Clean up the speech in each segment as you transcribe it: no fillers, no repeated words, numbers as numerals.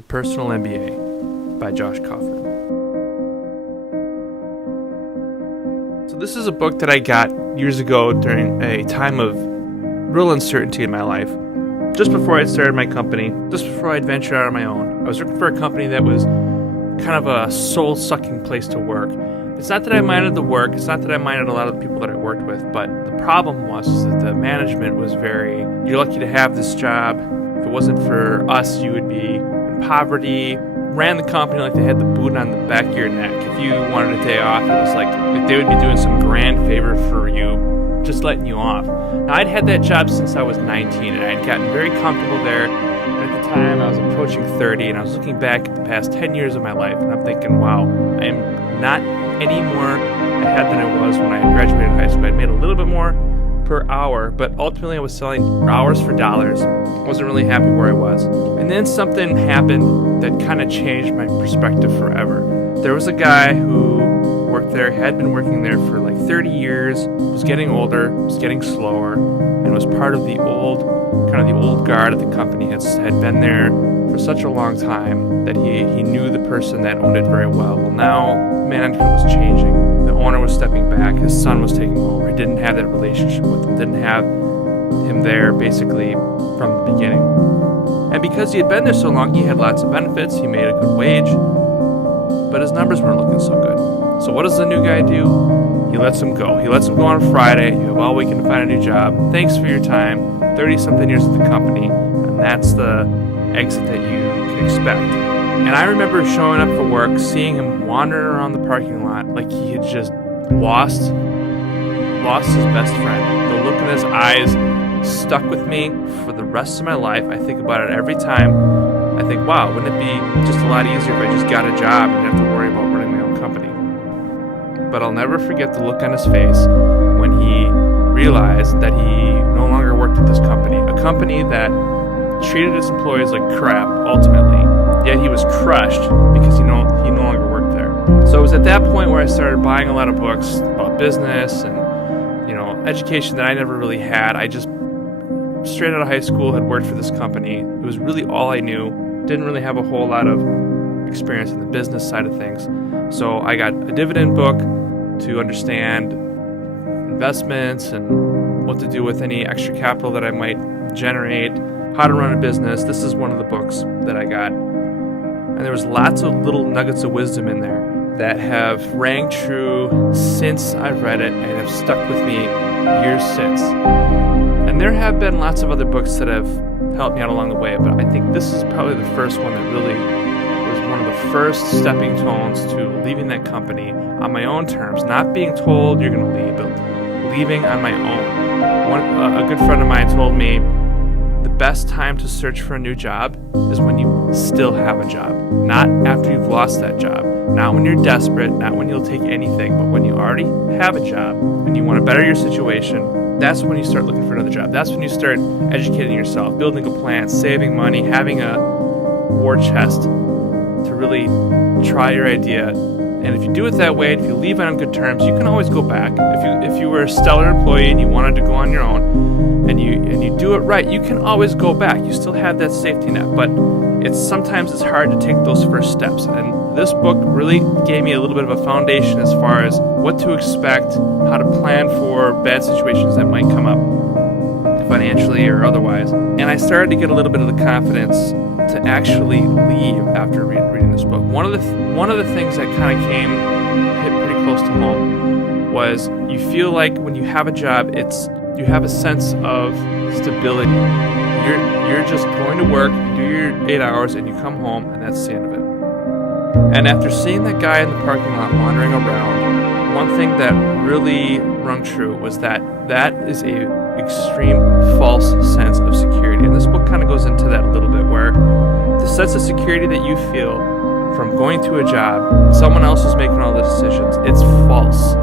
The Personal MBA by Josh Kaufman. So this is a book that I got years ago during a time of real uncertainty in my life. Just before I started my company, just before I'd ventured out on my own, I was looking for a company that was kind of a soul-sucking place to work. It's not that I minded the work, it's not that I minded a lot of the people that I worked with, but the problem was that the management was you're lucky to have this job. If it wasn't for us, you would be in poverty. Ran the company like they had the boot on the back of your neck. If you wanted a day off, it was like they would be doing some grand favor for you, just letting you off. Now, I'd had that job since I was 19, and I'd gotten very comfortable there. And at the time, I was approaching 30, and I was looking back at the past 10 years of my life, and I'm thinking, wow, I am not any more ahead than I was when I graduated high school. I'd made a little bit more per hour, but ultimately I was selling hours for dollars. I wasn't really happy where I was. And then something happened that kind of changed my perspective forever. There was a guy who worked there, had been working there for like 30 years, was getting older, was getting slower, and was part of the old guard at the company, had been there for such a long time that he knew the person that owned it very well. Well, now management was changing. The owner was stepping back. His son was taking over. He didn't have that relationship with him, didn't have him there basically from the beginning. And because he had been there so long, he had lots of benefits. He made a good wage, but his numbers weren't looking so good. So what does the new guy do? He lets him go. He lets him go on a Friday. You have all weekend to find a new job. Thanks for your time. 30-something years at the company, and that's the exit that you can expect. And I remember showing up for work, seeing him wandering around the parking lot like he had just lost his best friend. The look in his eyes stuck with me for the rest of my life. I think about it every time. I think, wow, wouldn't it be just a lot easier if I just got a job and didn't have to worry about running my own company? But I'll never forget the look on his face when he realized that he no longer worked at this company, a company that treated its employees like crap, ultimately, yet he was crushed because he no longer worked there. So it was at that point where I started buying a lot of books about business and, education that I never really had. I just, straight out of high school, had worked for this company. It was really all I knew. Didn't really have a whole lot of experience in the business side of things. So I got a Dividend book to understand investments and what to do with any extra capital that I might generate, how to run a business. This is one of the books that I got. And there was lots of little nuggets of wisdom in there that have rang true since I've read it and have stuck with me years since. And there have been lots of other books that have helped me out along the way, but I think this is probably the first one that really was one of the first stepping stones to leaving that company on my own terms, not being told you're going to leave, but leaving on my own. A good friend of mine told me the best time to search for a new job is when you still have a job, not after you've lost that job, not when you're desperate, not when you'll take anything, but when you already have a job and you want to better your situation. That's when you start looking for another job. That's when you start educating yourself, building a plan, saving money, having a war chest to really try your idea. And if you do it that way, if you leave on good terms, you can always go back. If you were a stellar employee and you wanted to go on your own, and you do it right, you can always go back. You still have that safety net, but sometimes it's hard to take those first steps. And this book really gave me a little bit of a foundation as far as what to expect, how to plan for bad situations that might come up, financially or otherwise. And I started to get a little bit of the confidence to actually leave after reading this book. One of the things that kind of hit pretty close to home was you feel like when you have a job, you have a sense of stability. You're just going to work, you do your 8 hours, and you come home, and that's the end of it. And after seeing that guy in the parking lot wandering around, one thing that really rung true was that is a extreme false sense of security. And this book kind of goes into that a little bit, where the sense of security that you feel from going to a job, someone else is making all the decisions, it's false.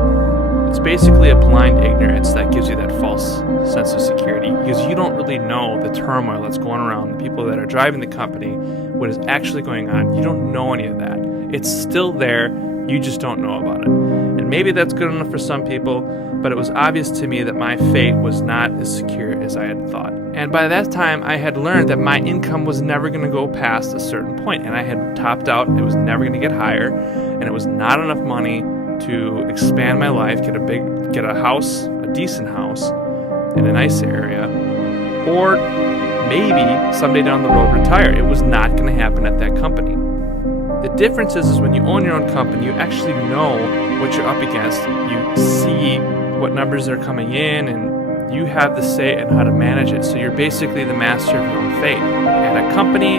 It's basically a blind ignorance that gives you that false sense of security, because you don't really know the turmoil that's going around, the people that are driving the company, what is actually going on. You don't know any of that. It's still there. You just don't know about it. And maybe that's good enough for some people, but it was obvious to me that my fate was not as secure as I had thought. And by that time, I had learned that my income was never going to go past a certain point, and I had topped out. It was never going to get higher, and it was not enough money to expand my life, get a house, a decent house in a nice area, or maybe someday down the road retire. It was not going to happen at that company. The difference is when you own your own company, you actually know what you're up against. You see what numbers are coming in, and you have the say in how to manage it. So you're basically the master of your own fate. At a company,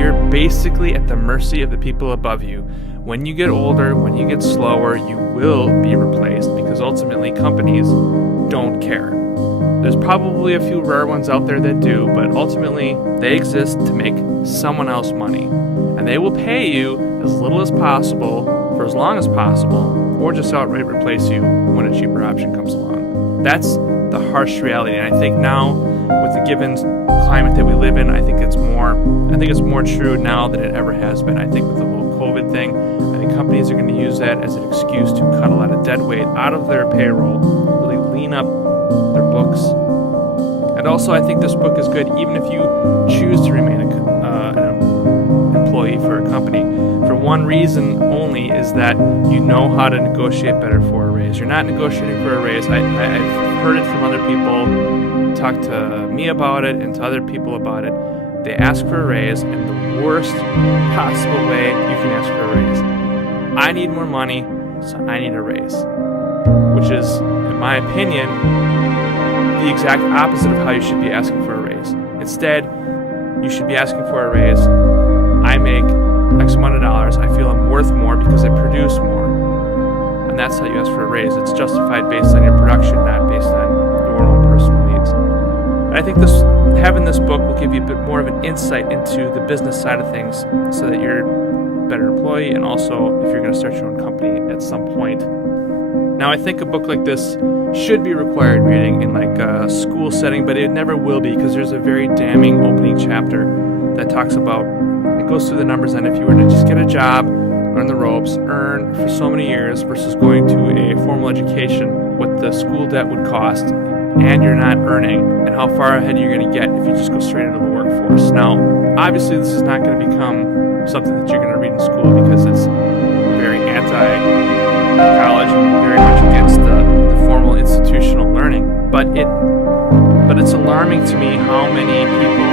you're basically at the mercy of the people above you. When you get older, when you get slower, you will be replaced because ultimately companies don't care. There's probably a few rare ones out there that do, but ultimately they exist to make someone else money. And they will pay you as little as possible for as long as possible, or just outright replace you when a cheaper option comes along. That's the harsh reality. And I think now, with the given climate that we live in, I think it's more true now than it ever has been. I think with the whole COVID thing, I think companies are going to use that as an excuse to cut a lot of dead weight out of their payroll, really lean up their books. And also, I think this book is good even if you choose to remain an employee for a company. For one reason only, is that you know how to negotiate better for a raise. You're not negotiating for a raise. I've heard it from other people, talk to me about it and to other people about it. They ask for a raise in the worst possible way you can ask for a raise. I need more money, so I need a raise. Which is, in my opinion, the exact opposite of how you should be asking for a raise. Instead, you should be asking for a raise. I make X amount of dollars. I feel I'm worth more because I produce more. And that's how you ask for a raise. It's justified based on your production, not based on your own personal needs. And I think having this book will give you a bit more of an insight into the business side of things so that you're a better employee, and also if you're going to start your own company at some point. Now, I think a book like this should be required reading in like a school setting, but it never will be, because there's a very damning opening chapter that talks about, it goes through the numbers on if you were to just get a job, learn the ropes, earn for so many years versus going to a formal education, what the school debt would cost, and you're not earning, and how far ahead you're going to get if you just go straight into the workforce. Now, obviously this is not going to become something that you're going to read in school, because it's very anti-college and very much against the formal institutional learning. But it's alarming to me how many people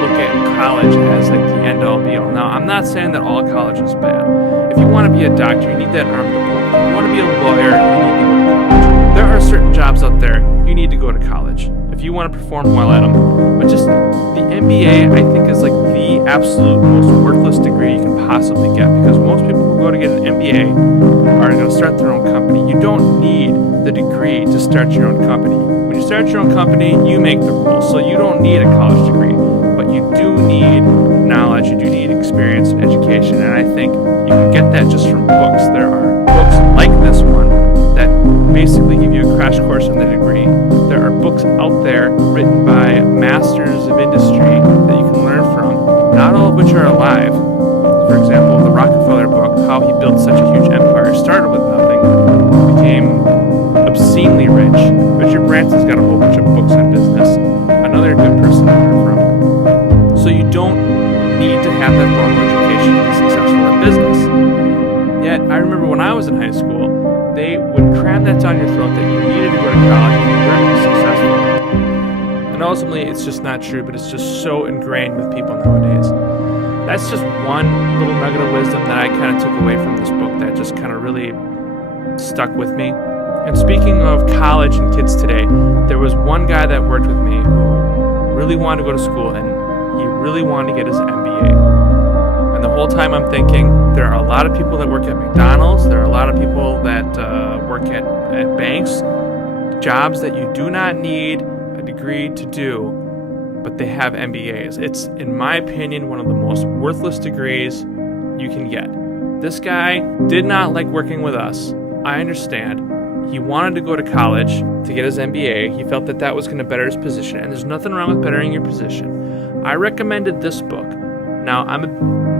look at college as like the end-all be-all. Now, I'm not saying that all college is bad. If you want to be a doctor, you need that arm to pull. If you want to be a lawyer, you need to go to college. There are certain jobs out there you need to go to college if you want to perform well at them. But just the MBA, I think, is like the absolute most worthless degree you can possibly get, because most people who go to get an MBA are going to start their own company. You don't need the degree to start your own company. When you start your own company, you make the rules. So you don't need a college degree, but you do need knowledge, you do need experience and education, and I think you can get that just from books. There are books like this one that basically give you a crash course in the degree. There are books out there written by masters of industry that you can learn from, not all of which are alive. For example, the Rockefeller book, how he built such a huge empire, started with nothing, became obscenely rich. Richard Branson's got a whole bunch of books on business. Another good person to learn from. So you don't need to have that formal education to be successful in business. Yet, I remember when I was in high school, they would cram that down your throat that you needed to go to college and you learn to be successful. And ultimately, it's just not true, but it's just so ingrained with people nowadays. That's just one little nugget of wisdom that I kind of took away from this book that just kind of really stuck with me. And speaking of college and kids today, there was one guy that worked with me who really wanted to go to school, and he really wanted to get his MBA. And the whole time I'm thinking, there are a lot of people that work at McDonald's, there are a lot of people that work at banks, jobs that you do not need a degree to do, but they have MBAs. It's, in my opinion, one of the most worthless degrees you can get. This guy did not like working with us. I understand. He wanted to go to college to get his MBA. He felt that that was going to better his position, and there's nothing wrong with bettering your position. I recommended this book Now,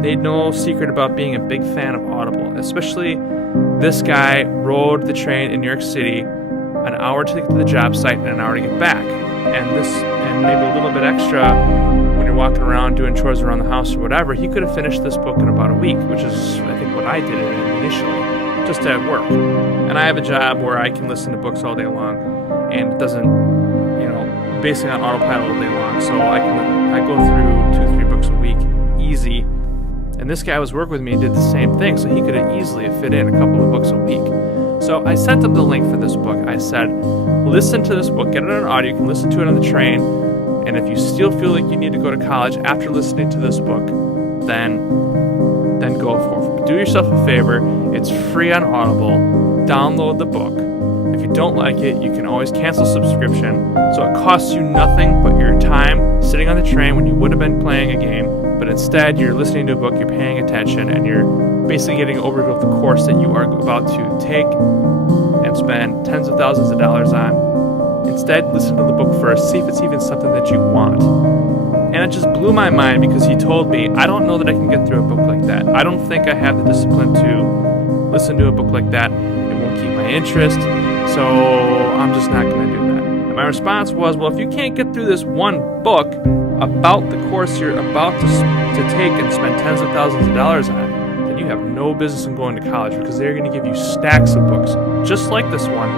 made no secret about being a big fan of Audible, especially this guy rode the train in New York City an hour to get to the job site and an hour to get back. And maybe a little bit extra when you're walking around doing chores around the house or whatever. He could have finished this book in about a week, which is, I think, what I did initially, just at work. And I have a job where I can listen to books all day long, and it doesn't, basically on autopilot all day long. So I go through 2-3 books a week, easy. And this guy was working with me and did the same thing, so he could have easily fit in a couple of books a week. So I sent him the link for this book. I said, listen to this book, get it on audio, you can listen to it on the train, and if you still feel like you need to go to college after listening to this book, then go for it. But do yourself a favor, it's free on Audible, download the book. If you don't like it, you can always cancel subscription, so it costs you nothing but your time sitting on the train when you would have been playing a game, but instead you're listening to a book, you're paying attention, and you're basically getting an overview of the course that you are about to take and spend tens of thousands of dollars on. Instead, listen to the book first, see if it's even something that you want. And it just blew my mind because he told me, I don't know that I can get through a book like that. I don't think I have the discipline to listen to a book like that. It won't keep my interest, so I'm just not going to do that. And my response was, well, if you can't get through this one book about the course you're about to take and spend tens of thousands of dollars on, then you have no business in going to college, because they're going to give you stacks of books, just like this one,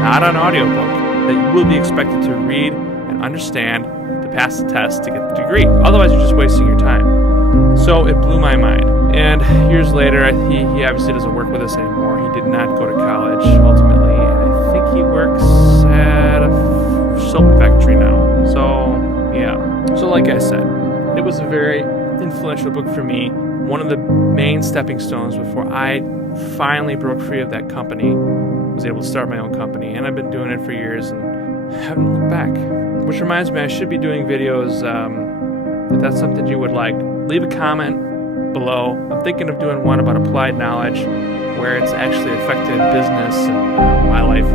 not an audiobook, that you will be expected to read and understand to pass the test to get the degree. Otherwise, you're just wasting your time. So it blew my mind. And years later, he obviously doesn't work with us anymore. He did not go to college, ultimately. And I think he works at a soap factory now. So, yeah. So like I said, it was a very influential book for me. One of the main stepping stones before I finally broke free of that company, was able to start my own company. And I've been doing it for years and haven't looked back. Which reminds me, I should be doing videos. If that's something you would like, leave a comment below. I'm thinking of doing one about applied knowledge, where it's actually affected business and my life.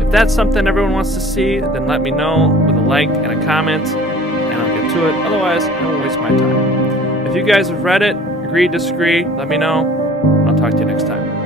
If that's something everyone wants to see, then let me know with a like and a comment, and I'll get to it. Otherwise, I won't waste my time. If you guys have read it, agree, disagree, let me know. I'll talk to you next time.